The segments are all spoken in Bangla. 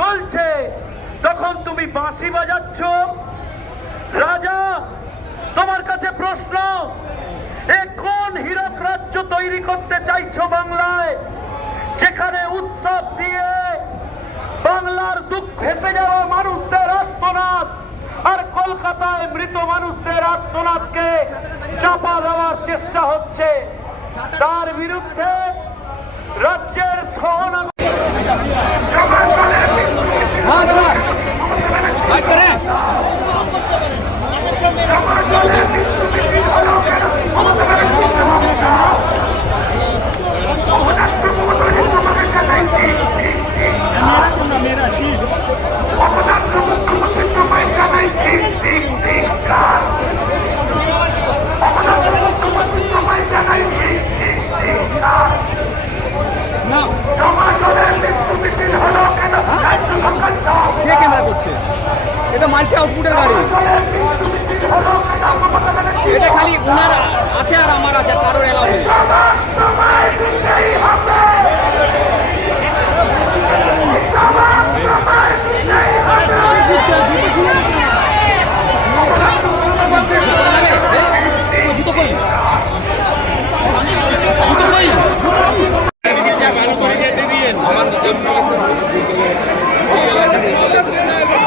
চলছে। তখন তুমি বাঁশি বাজাচ্ছ, রাজা, তোমার কাছে প্রশ্ন, এ কোন হীরক রাজ্য তৈরি করতে চাইছো বাংলায়? যেখানে উৎসব দিয়ে বাংলার দুঃখ ভেসে যাওয়া মানুষদের আত্মনাদ আর কলকাতায় মৃত মানুষদের আত্মনাদকে চাপা দেওয়ার চেষ্টা হচ্ছে। তার বিরুদ্ধে মাল্টি আউটপুটের গাড়ি। এটা খালি ওনার আছে আর আমার আছে কারোর এলাও নেই। জুতো কই জুতো কই ভীষণভাবে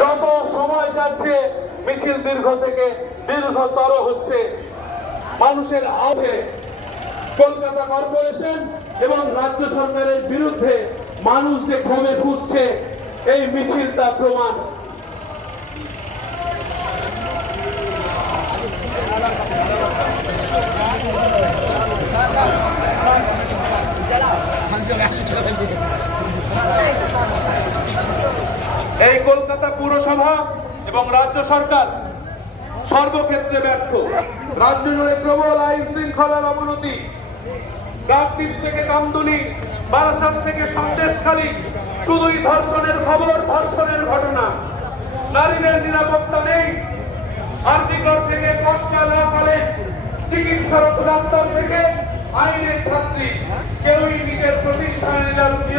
যত সময় যাচ্ছে, মিছিল দীর্ঘ থেকে দীর্ঘতর হচ্ছে। মানুষের আওয়ে কলকাতা কর্পোরেশন এবং রাজ্য সরকারের বিরুদ্ধে মানুষ যে ক্ষমে ফুটছে এই মিছিল তার প্রমাণ এই কলকাতা পুরসভা এবং রাজ্য সরকার সর্বক্ষেত্রে ব্যর্থ। রাজ্য জুড়ে প্রবল আইন শৃঙ্খলার অবনতি। কাকদ্বীপ থেকে কামদুনি, বারাসাত থেকে সন্দেশখালী শুধুই ধর্ষণের খবর, ধর্ষণের ঘটনা। নারীদের নিরাপত্তা নেই। আর্টিকল থেকে কষ্টা না কলেজ চিকিৎসারত ডাক্তার থেকে আইনের ছাত্রী। কেউই নিজের প্রতিষ্ঠানে নিরাপত্তা